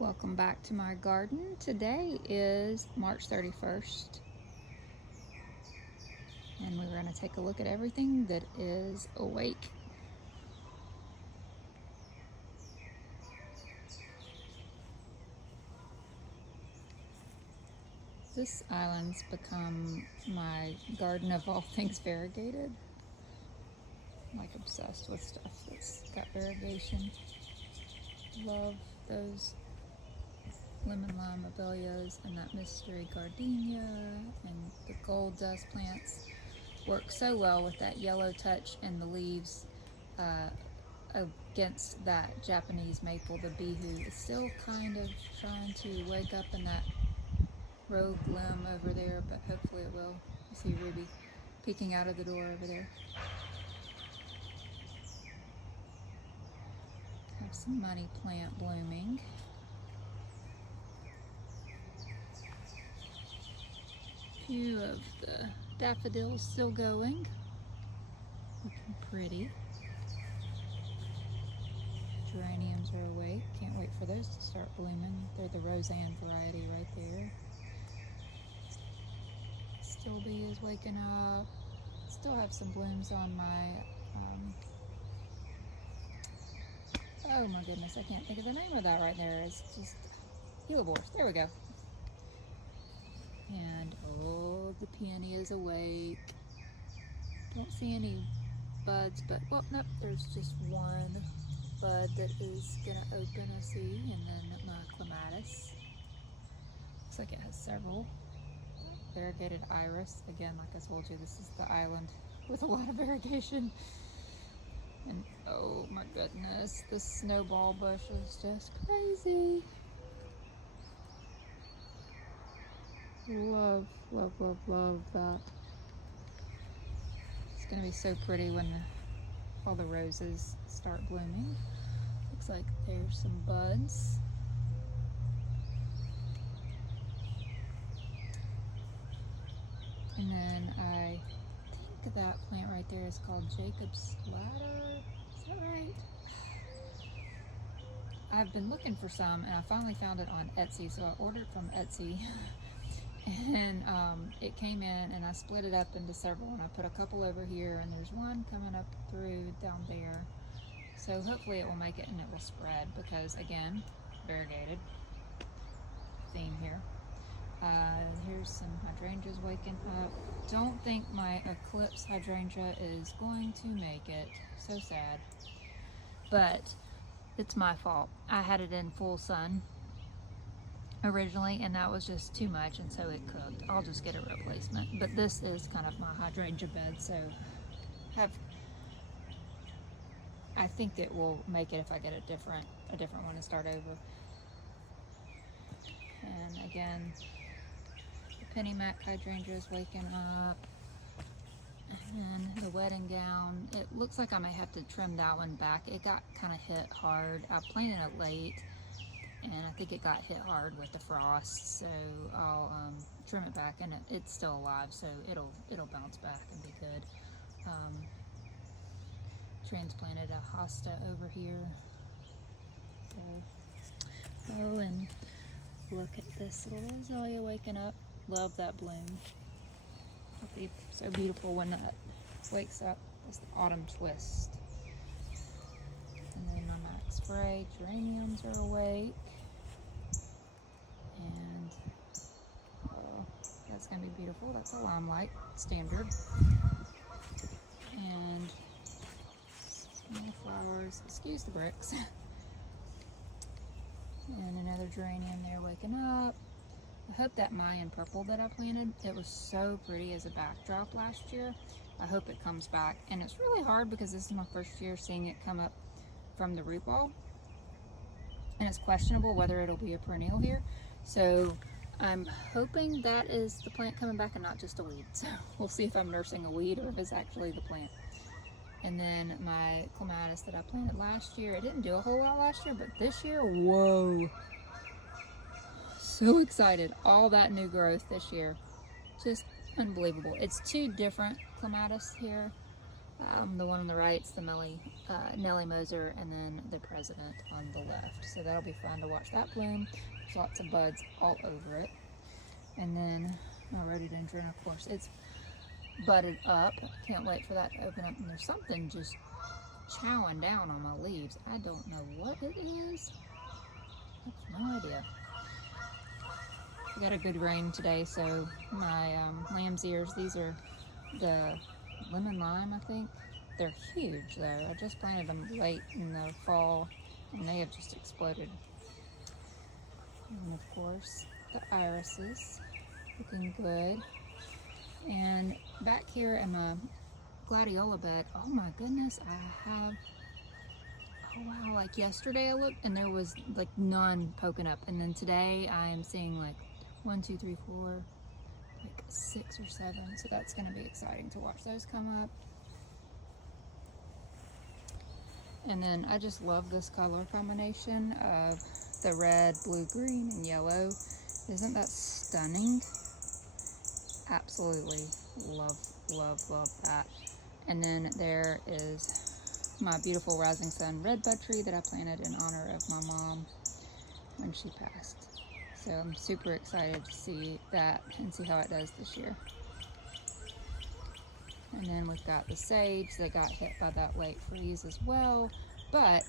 Welcome back to my garden. Today is March 31st, and we're going to take a look at everything that is awake. This island's become my garden of all things variegated. I'm like obsessed with stuff that's got variegation. Love those lemon lime abelias and that mystery gardenia, and the gold dust plants work so well with that yellow touch in the leaves against that Japanese maple. The bihu is still kind of trying to wake up in that rogue limb over there, but hopefully it will. You see Ruby peeking out of the door over there. Have some money plant blooming. Few of the daffodils still going, looking pretty. Geraniums are awake. Can't wait for those to start blooming. They're the Roseanne variety right there. Still bee is waking up. Still have some blooms on my, oh my goodness, I can't think of the name of that right there. It's just hellebores. There we go. And oh, the peony is awake. Don't see any buds, but well, nope, there's just one bud that is gonna open, I see, and then my clematis. Looks like it has several. Variegated iris. Again, like I told you, this is the island with a lot of variegation. And oh my goodness, the snowball bush is just crazy. Love, love, love, love that. It's gonna be so pretty when all the roses start blooming. Looks like there's some buds. And then I think that plant right there is called Jacob's Ladder. Is that right? I've been looking for some, and I finally found it on Etsy, so I ordered from Etsy. And it came in, and I split it up into several, and I put a couple over here, and there's one coming up through down there. So hopefully it will make it and it will spread, because again, variegated theme here. Here's some hydrangeas waking up. Don't think my eclipse hydrangea is going to make it. So sad. But it's my fault. I had it in full sun originally, and that was just too much, and so it cooked. I'll just get a replacement. But this is kind of my hydrangea bed, so I think it will make it if I get a different one and start over. And again, the pennymac hydrangea is waking up. And the wedding gown, it looks like I may have to trim that one back. It got kind of hit hard. I planted it late, and I think it got hit hard with the frost, so I'll trim it back, and it's still alive, so it'll bounce back and be good. Transplanted a hosta over here. So, oh, and look at this little azalea waking up. Love that bloom. It'll be so beautiful when that wakes up. It's the autumn twist. And then my Max Spray geraniums are awake. And that's going to be beautiful. That's a limelight standard. And more flowers. Excuse the bricks. And another geranium there waking up. I hope that Mayan purple that I planted, it was so pretty as a backdrop last year. I hope it comes back. And it's really hard because this is my first year seeing it come up from the root ball. And it's questionable whether it'll be a perennial here. So I'm hoping that is the plant coming back and not just a weed. So we'll see if I'm nursing a weed or if it's actually the plant. And then my clematis that I planted last year, it didn't do a whole lot last year, but this year, whoa. So excited. All that new growth this year. Just unbelievable. It's two different clematis here. The one on the right is the Nellie Moser, and then the President on the left. So that'll be fun to watch that bloom. There's lots of buds all over it. And then my rhododendron, of course, it's budded up. Can't wait for that to open up. And there's something just chowing down on my leaves. I don't know what it is. I have no idea. We got a good rain today, so my lamb's ears, these are the lemon lime, I think. They're huge though. I just planted them late in the fall and they have just exploded. And of course, the irises, looking good. And back here in my gladiola bed, oh my goodness, I have, oh wow, like yesterday I looked and there was like none poking up. And then today I am seeing like 1, 2, 3, 4, like 6 or 7. So that's gonna be exciting to watch those come up. And then I just love this color combination of the red, blue, green, and yellow. Isn't that stunning? Absolutely love, love, love that. And then there is my beautiful Rising Sun redbud tree that I planted in honor of my mom when she passed. So I'm super excited to see that and see how it does this year. And then we've got the sage that got hit by that late freeze as well, but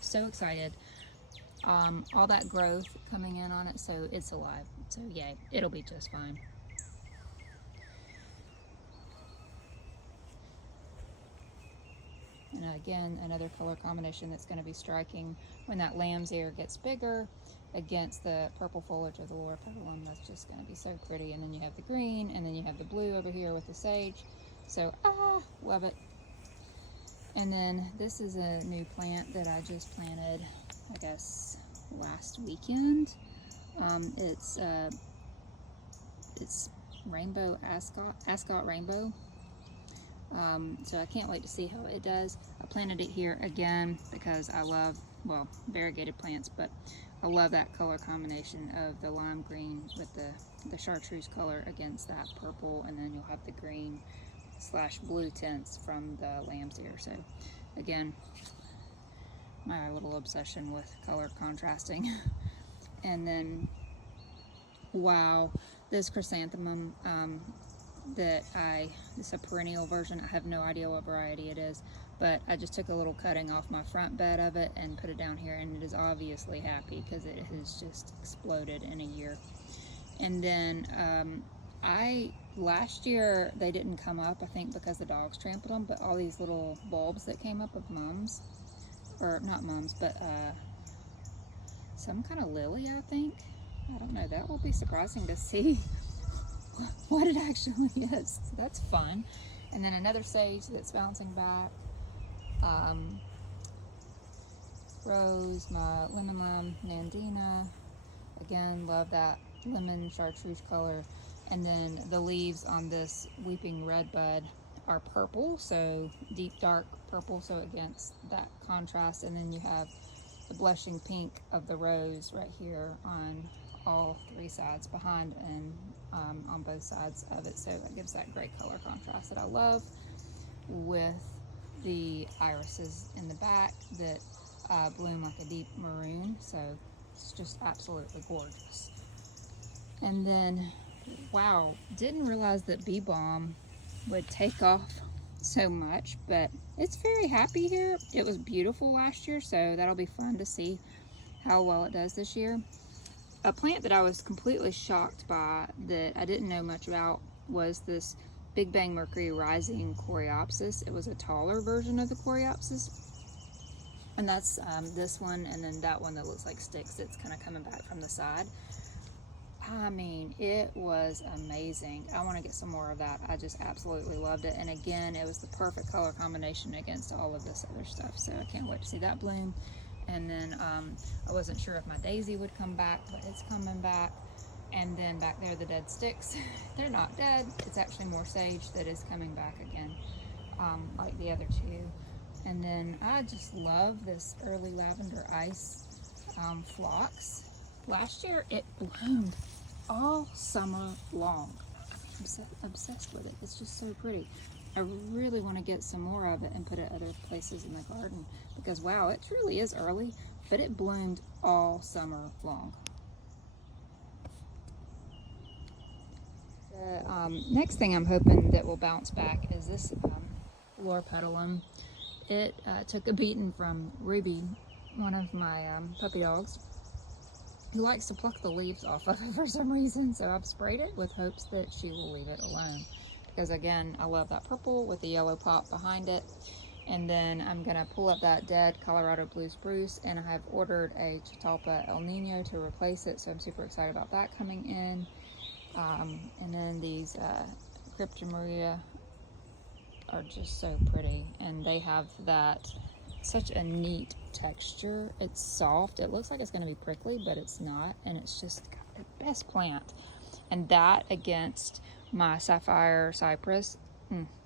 so excited. All that growth coming in on it, so it's alive. So yay, it'll be just fine. And again, another color combination that's going to be striking when that lamb's ear gets bigger against the purple foliage of the Loropetalum. That's just going to be so pretty. And then you have the green, and then you have the blue over here with the sage. So, love it. And then this is a new plant that I just planted, I guess, last weekend. It's Rainbow Ascot Rainbow. So I can't wait to see how it does. I planted it here again because I love, well, variegated plants, but I love that color combination of the lime green with the chartreuse color against that purple, and then you'll have the green / blue tints from the lamb's ear. So again, my little obsession with color contrasting. And then, wow, this chrysanthemum it's a perennial version. I have no idea what variety it is, but I just took a little cutting off my front bed of it and put it down here, and it is obviously happy because it has just exploded in a year. And then last year they didn't come up, I think because the dogs trampled them, but all these little bulbs that came up of mums, or not mums, but some kind of lily, I think. I don't know, that will be surprising to see what it actually is. So that's fun. And then another sage that's bouncing back. Rose, my lemon lime Nandina. Again, love that lemon chartreuse color. And then the leaves on this weeping redbud are purple, so deep dark purple, so against that contrast. And then you have the blushing pink of the rose right here on all 3 sides, behind and on both sides of it. So it gives that great color contrast that I love, with the irises in the back that bloom like a deep maroon. So it's just absolutely gorgeous. And then, wow, didn't realize that bee balm would take off so much, but it's very happy here. It was beautiful last year, so that'll be fun to see how well it does this year. A plant that I was completely shocked by that I didn't know much about was this Big Bang Mercury Rising Coreopsis. It was a taller version of the Coreopsis. And that's this one, and then that one that looks like sticks that's kind of coming back from the side. I mean, it was amazing. I want to get some more of that. I just absolutely loved it. And again, it was the perfect color combination against all of this other stuff. So I can't wait to see that bloom. And then I wasn't sure if my daisy would come back, but it's coming back. And then back there, the dead sticks, they're not dead. It's actually more sage that is coming back again, like the other 2. And then I just love this early lavender ice phlox. Last year, it bloomed all summer long. I'm obsessed with it. It's just so pretty. I really want to get some more of it and put it other places in the garden because wow, it truly is early, but it bloomed all summer long. The next thing I'm hoping that will bounce back is this Loropetalum. It took a beating from Ruby, one of my puppy dogs, who likes to pluck the leaves off of it for some reason. So I've sprayed it with hopes that she will leave it alone. Because again, I love that purple with the yellow pop behind it. And then I'm gonna pull up that dead Colorado Blue Spruce, and I have ordered a Catalpa El Nino to replace it. So I'm super excited about that coming in. And then these Cryptomeria are just so pretty, and they have that such a neat texture. It's soft. It looks like it's going to be prickly, but it's not, and it's just got the best plant. And that against my Sapphire Cypress,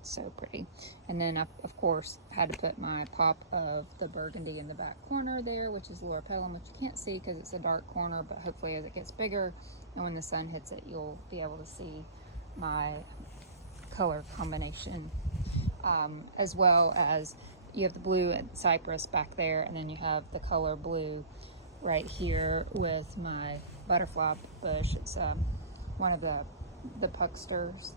so pretty. And then I, of course, had to put my pop of the burgundy in the back corner there, which is Loropetalum, which you can't see because it's a dark corner, but hopefully as it gets bigger and when the sun hits it, you'll be able to see my color combination. As well as you have the blue and cypress back there, and then you have the color blue right here with my butterfly bush. It's one of the pucksters,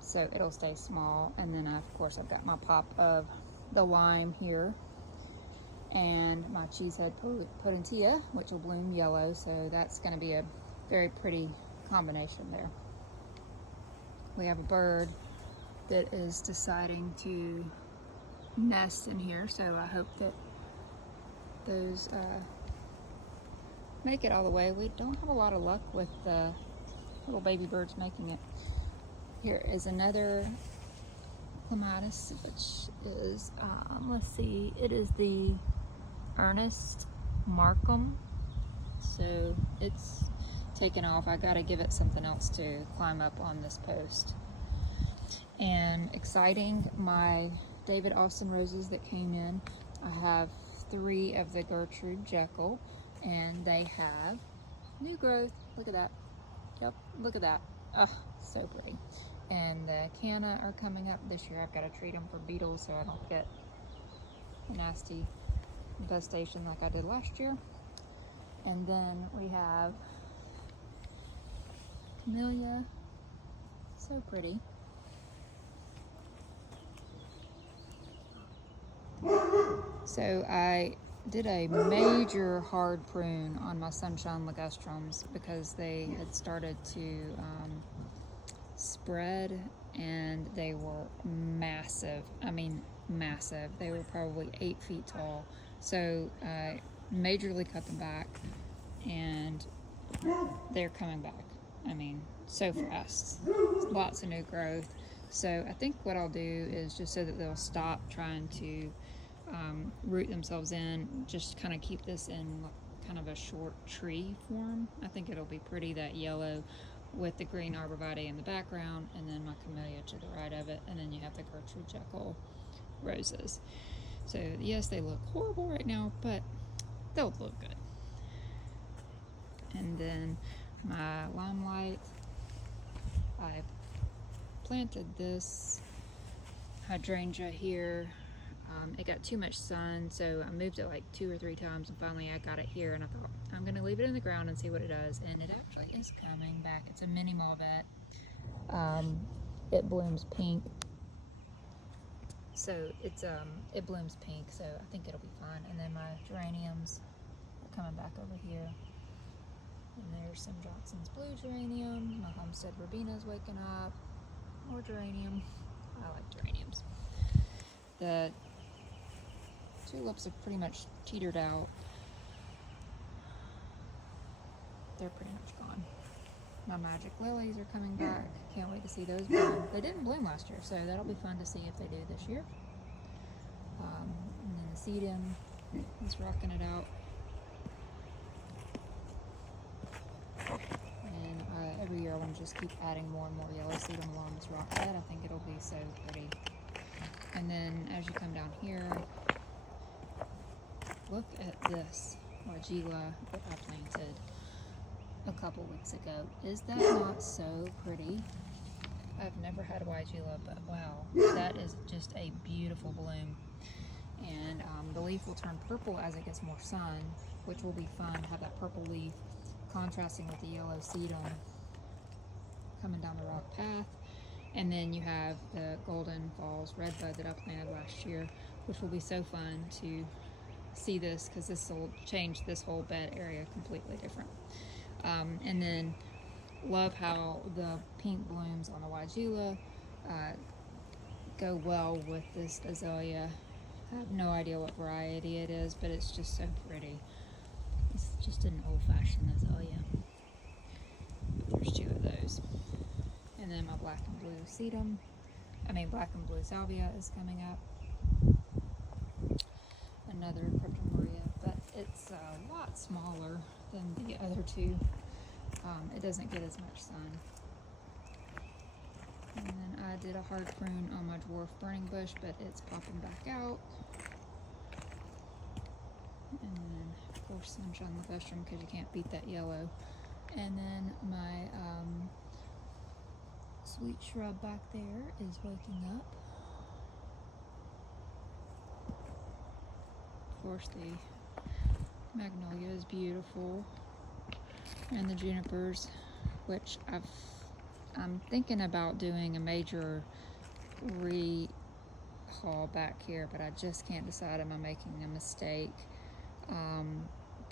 so it'll stay small. And then of course I've got my pop of the lime here, and my cheesehead potentilla, which will bloom yellow, so that's going to be a very pretty combination there. We have a bird that is deciding to nest in here, so I hope that those make it all the way. We don't have a lot of luck with the little baby birds making it. Here is another clematis, which is, let's see, it is the Ernest Markham. So it's taken off. I gotta give it something else to climb up on this post. And exciting, my David Austin roses that came in. I have 3 of the Gertrude Jekyll, and they have new growth. Look at that. Yep, look at that. Oh, so pretty. And the canna are coming up this year. I've got to treat them for beetles so I don't get a nasty infestation like I did last year. And then we have camellia, so pretty. So I did a major hard prune on my Sunshine Ligustrums because they had started to spread, and they were massive. I mean, massive. They were probably 8 feet tall. So I majorly cut them back, and they're coming back. I mean, so fast. Lots of new growth. So I think what I'll do is, just so that they'll stop trying to root themselves in, just kind of keep this in kind of a short tree form. I think it'll be pretty, that yellow with the green arborvitae in the background, and then my camellia to the right of it, and then you have the Gertrude Jekyll roses. So yes, they look horrible right now, but they'll look good. And then my Limelight, I planted this hydrangea here. It got too much sun, so I moved it like 2 or 3 times, and finally I got it here, and I thought I'm gonna leave it in the ground and see what it does, and it actually is coming back. It's a mini Malbec. It blooms pink, so it's it blooms pink, so I think it'll be fine. And then my geraniums are coming back over here, and there's some Johnson's Blue geranium. My Homestead Robina's waking up. More geranium. I like geraniums. The tulips have pretty much teetered out. They're pretty much gone. My magic lilies are coming back. Can't wait to see those bloom. They didn't bloom last year, so that'll be fun to see if they do this year. And then the sedum is rocking it out. And every year I want to just keep adding more and more yellow sedum along this rock bed. I think it'll be so pretty. And then as you come down here, look at this Margila that I planted a couple weeks ago. Is that not so pretty? I've never had weigela, but wow, that is just a beautiful bloom. And the leaf will turn purple as it gets more sun, which will be fun to have that purple leaf contrasting with the yellow sedum coming down the rock path. And then you have the Golden Falls redbud that I planted last year, which will be so fun to see this, because this will change this whole bed area completely different. And then love how the pink blooms on the weigela go well with this azalea. I have no idea what variety it is, but it's just so pretty. It's just an old-fashioned azalea. There's two of those. And then my black and blue sedum, black and blue salvia is coming up. Another Cryptomeria, but it's a lot smaller than the other two. It doesn't get as much sun. And then I did a hard prune on my dwarf burning bush, but it's popping back out. And then, of course, sunshine ligustrum, because you can't beat that yellow. And then my sweet shrub back there is waking up. Of course, the magnolia is beautiful, and the junipers, which I'm thinking about doing a major rehaul back here, but I just can't decide. Am I making a mistake?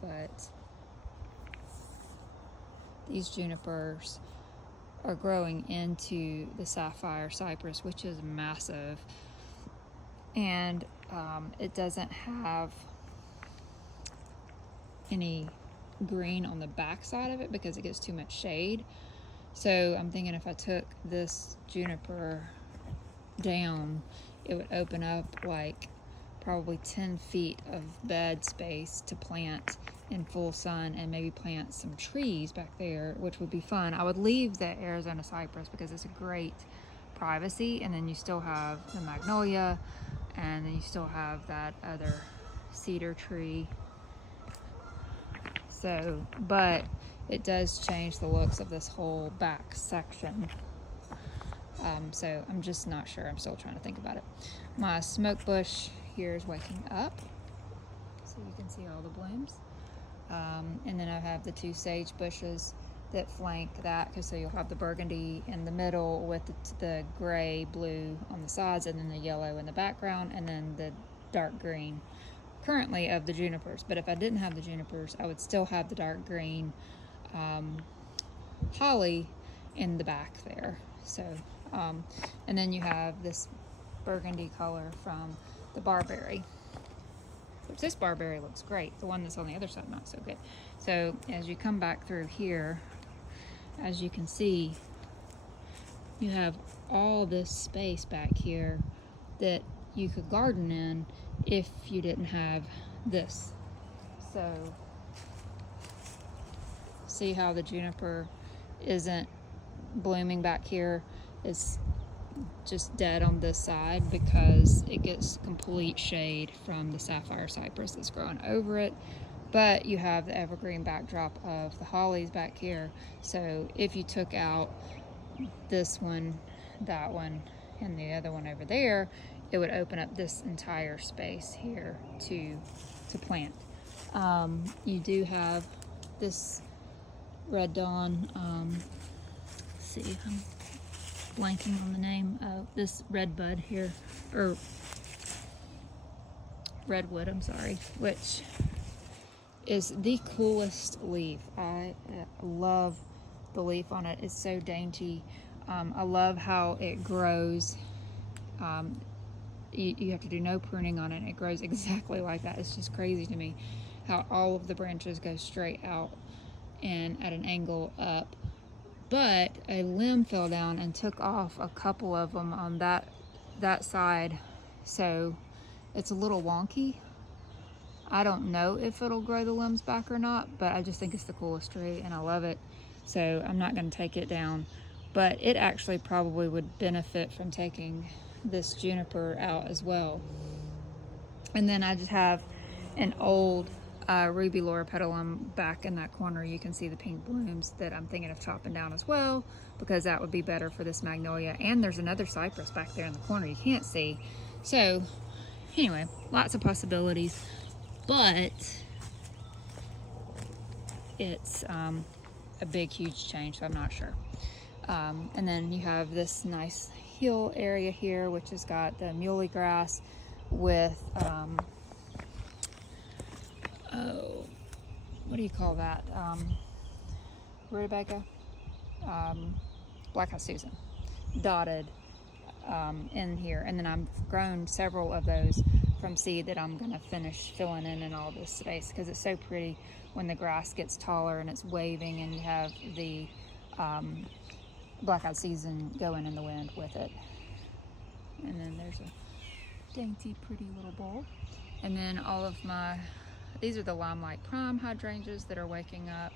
But these junipers are growing into the sapphire cypress, which is massive, and it doesn't have any green on the back side of it because it gets too much shade. So I'm thinking if I took this juniper down, it would open up like probably 10 feet of bed space to plant in full sun, and maybe plant some trees back there, which would be fun. I would leave the Arizona cypress because it's a great privacy, and then you still have the magnolia, and then you still have that other cedar tree. So, but it does change the looks of this whole back section. So I'm just not sure. I'm still trying to think about it. My smoke bush here is waking up, so you can see all the blooms. And then I have the two sage bushes that flank that, so you'll have the burgundy in the middle with the gray blue on the sides, and then the yellow in the background, and then the dark green currently of the junipers. But if I didn't have the junipers, I would still have the dark green holly in the back there. So and then you have this burgundy color from the barberry, which this barberry looks great. The one that's on the other side, not so good. So as you come back through here, as you can see, you have all this space back here that you could garden in if you didn't have this. So see how the juniper isn't blooming back here? It's just dead on this side because it gets complete shade from the sapphire cypress that's growing over it. But you have the evergreen backdrop of the hollies back here. So if you took out this one, that one, and the other one over there, it would open up this entire space here to plant. You do have this Red Dawn, let's see, I'm blanking on the name of this redbud here, or redwood, I'm sorry, which is the coolest leaf. I love the leaf on it. It's so dainty. I love how it grows. You have to do no pruning on it. It grows exactly like that. It's just crazy to me how all of the branches go straight out and at an angle up. But a limb fell down and took off a couple of them on that side, so it's a little wonky. I don't know if it'll grow the limbs back or not, but I just think it's the coolest tree and I love it, so I'm not going to take it down. But it actually probably would benefit from taking this juniper out as well. And then I just have an old Ruby loropetalum back in that corner. You can see the pink blooms that I'm thinking of chopping down as well, because that would be better for this magnolia. And there's another cypress back there in the corner you can't see. So anyway, lots of possibilities, but it's a big, huge change, so I'm not sure. And then you have this nice hill area here, which has got the muley grass with, oh, what do you call that? Rutabaga? Black Eyed Susan, dotted in here. And then I've grown several of those from seed that I'm gonna finish filling in all this space, because it's so pretty when the grass gets taller and it's waving and you have the Black Eyed Susan going in the wind with it. And then there's a dainty, pretty little bulb. And then all of these are the Limelight Prime hydrangeas that are waking up.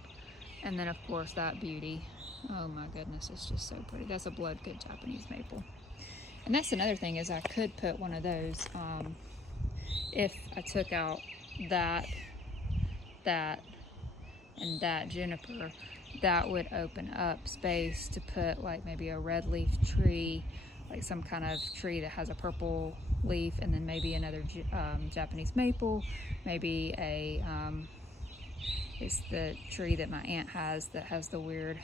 And then of course that beauty. Oh my goodness, it's just so pretty. That's a Bloodgood Japanese maple. And that's another thing, is I could put one of those, if I took out that, and that juniper, that would open up space to put like maybe a red leaf tree, like some kind of tree that has a purple leaf, and then maybe another Japanese maple, maybe a, it's the tree that my aunt has that has the weird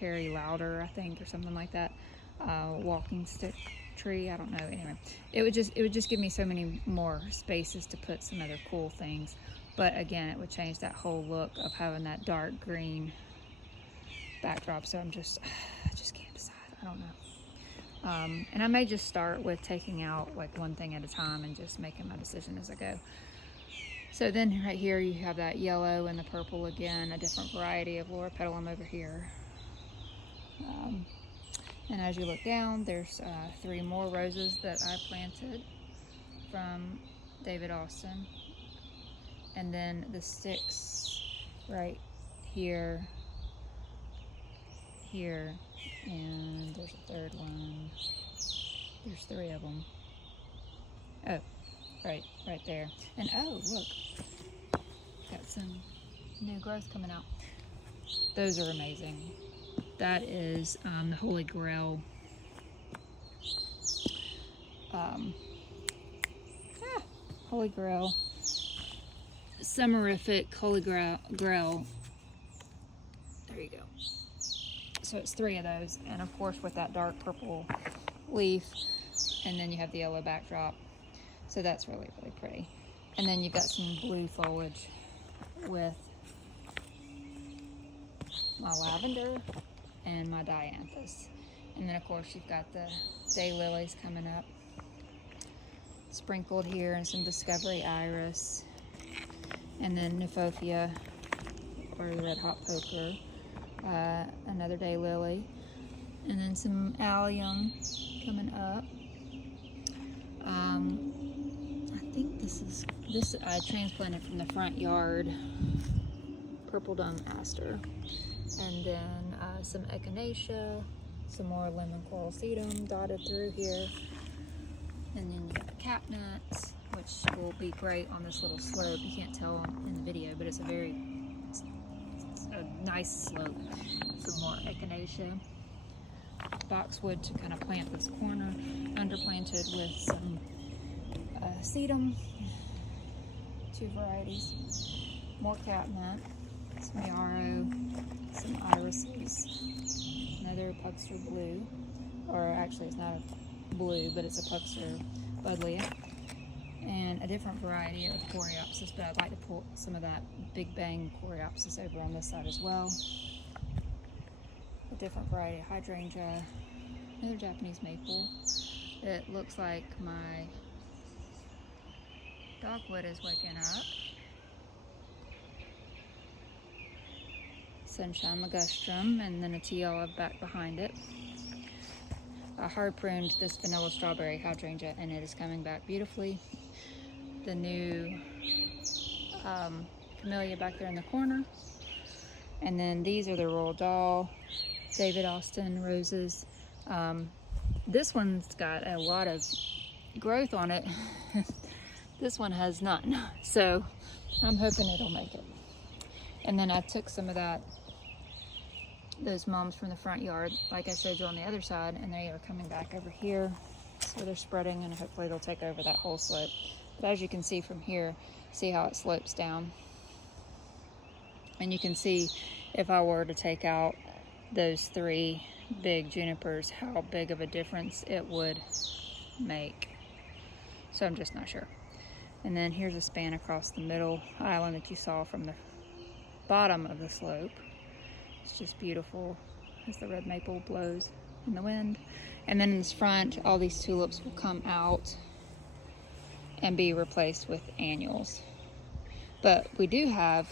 Harry Lauder, I think, or something like that, walking stick tree, I don't know. Anyway, it would just give me so many more spaces to put some other cool things. But again, it would change that whole look of having that dark green backdrop. So I just can't decide. I don't know. And I may just start with taking out like one thing at a time and just making my decision as I go. So then right here you have that yellow and the purple again, a different variety of loropetalum over here. And as you look down, there's 3 more roses that I planted from David Austin. And then the sticks right here, and there's a third one. There's 3 of them. Oh, right there. And oh, look, got some new growth coming out. Those are amazing. That is the Holy Grail. Holy Grail. Summerific Holy Grail. There you go. So it's 3 of those, and of course with that dark purple leaf, and then you have the yellow backdrop. So that's really, really pretty. And then you've got some blue foliage with my lavender and my dianthus. And then of course you've got the daylilies coming up, sprinkled here, and some Discovery Iris, and then Nymphophia, or the red hot poker, another daylily, and then some allium coming up. I think this I transplanted from the front yard, purple dome aster, and then some echinacea, some more lemon coral sedum dotted through here, and then you got the catnuts, which will be great on this little slope. You can't tell in the video, but it's a nice slope. Some more echinacea, boxwood to kind of plant this corner, underplanted with some sedum, 2 varieties, more catnut, some yarrow, some irises, another Pugster blue, or actually it's not a blue, but it's a Pugster buddleia, and a different variety of coreopsis, but I'd like to pull some of that Big Bang coreopsis over on this side as well. A different variety of hydrangea, another Japanese maple. It looks like my dogwood is waking up. Sunshine ligustrum, and then a tea olive back behind it. I hard pruned this vanilla strawberry hydrangea, and it is coming back beautifully. The new camellia back there in the corner. And then these are the Royal Dahl David Austin roses. This one's got a lot of growth on it. This one has none, so I'm hoping it'll make it. And then I took some of those mums from the front yard, like I showed you on the other side, and they are coming back over here. So they're spreading, and hopefully they'll take over that whole slope. But as you can see from here, see how it slopes down. And you can see if I were to take out those 3 big junipers, how big of a difference it would make. So I'm just not sure. And then here's a span across the middle island that you saw from the bottom of the slope. It's just beautiful as the red maple blows in the wind. And then in this front, all these tulips will come out and be replaced with annuals. But we do have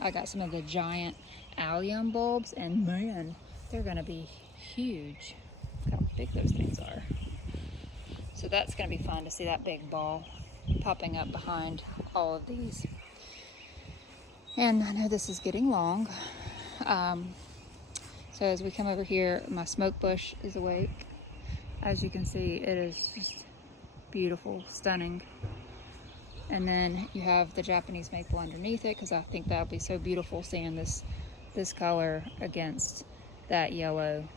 I got some of the giant allium bulbs, and man, they're gonna be huge. Look how big those things are. So that's gonna be fun to see that big ball popping up behind all of these. And I know this is getting long. So as we come over here, my smoke bush is awake. As you can see, it is just beautiful, stunning. And then you have the Japanese maple underneath it, because I think that'll be so beautiful seeing this color against that yellow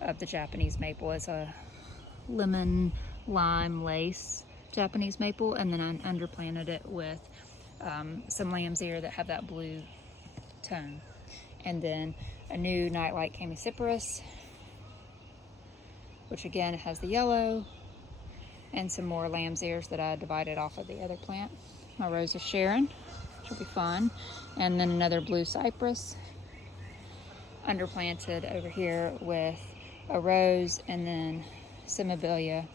of the Japanese maple. It's a lemon lime lace Japanese maple, and then I underplanted it with some lamb's ear that have that blue tone. And then a new nightlight Chamaecyparis, which again has the yellow, and some more lamb's ears that I divided off of the other plant. My Rose of Sharon, which will be fun. And then another blue cypress underplanted over here with a rose and then Cimabilla.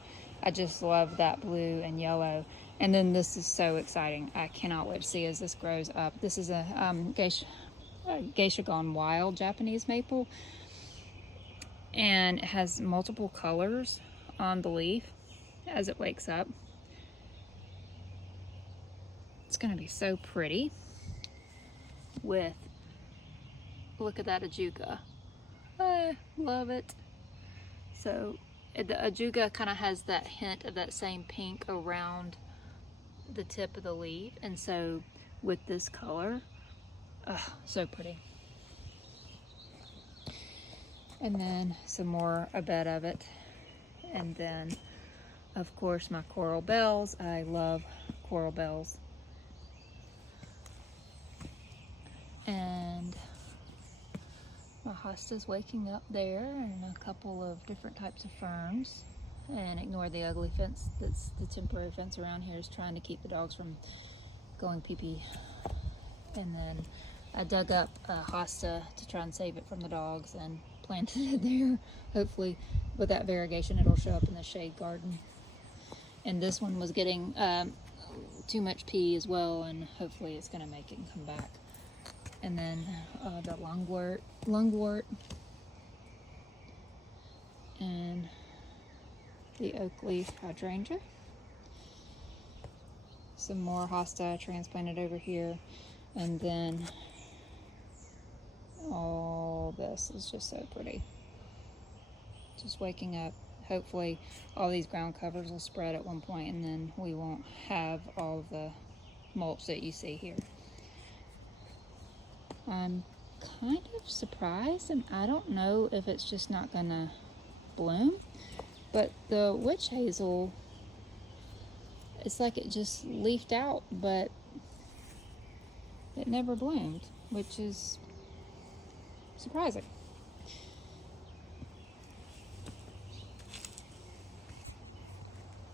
I just love that blue and yellow. And then this is so exciting. I cannot wait to see as this grows up. This is a Geisha Gone Wild Japanese maple, and it has multiple colors on the leaf as it wakes up. It's gonna be so pretty with, look at that ajuga. I love it. So the ajuga kind of has that hint of that same pink around the tip of the leaf, and so with this color, so pretty. And then some more, a bed of it. And then of course my coral bells. I love coral bells. And my hosta's waking up there, and a couple of different types of ferns. And ignore the ugly fence. That's the temporary fence around here, is trying to keep the dogs from going pee-pee. And then I dug up a hosta to try and save it from the dogs and planted it there. Hopefully with that variegation it'll show up in the shade garden. And this one was getting too much pee as well, and hopefully it's gonna make it and come back. And then the lungwort, and the oak leaf hydrangea. Some more hosta transplanted over here, and then all this is just so pretty. Just waking up. Hopefully all these ground covers will spread at one point, and then we won't have all of the mulch that you see here. I'm kind of surprised, and I don't know if it's just not gonna bloom, but the witch hazel, it's like it just leafed out, but it never bloomed, which is surprising.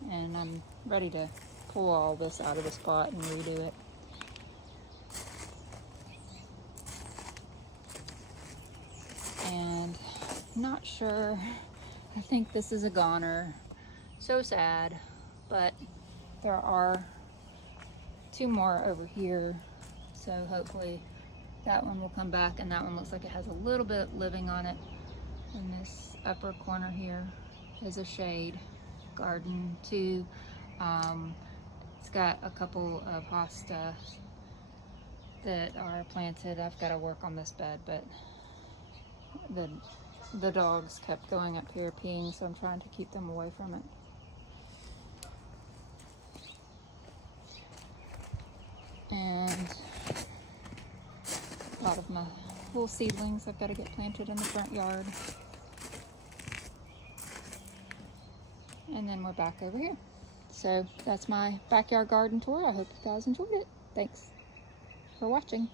And I'm ready to pull all this out of the spot and redo it. And not sure, I think this is a goner. So sad, but there are two more over here, so hopefully that one will come back. And that one looks like it has a little bit living on it. In this upper corner here is a shade garden too. It's got a couple of hostas that are planted. I've got to work on this bed, but the dogs kept going up here peeing, so I'm trying to keep them away from it. thought of my little seedlings I've got to get planted in the front yard. And then we're back over here. So that's my backyard garden tour. I hope you guys enjoyed it. Thanks for watching.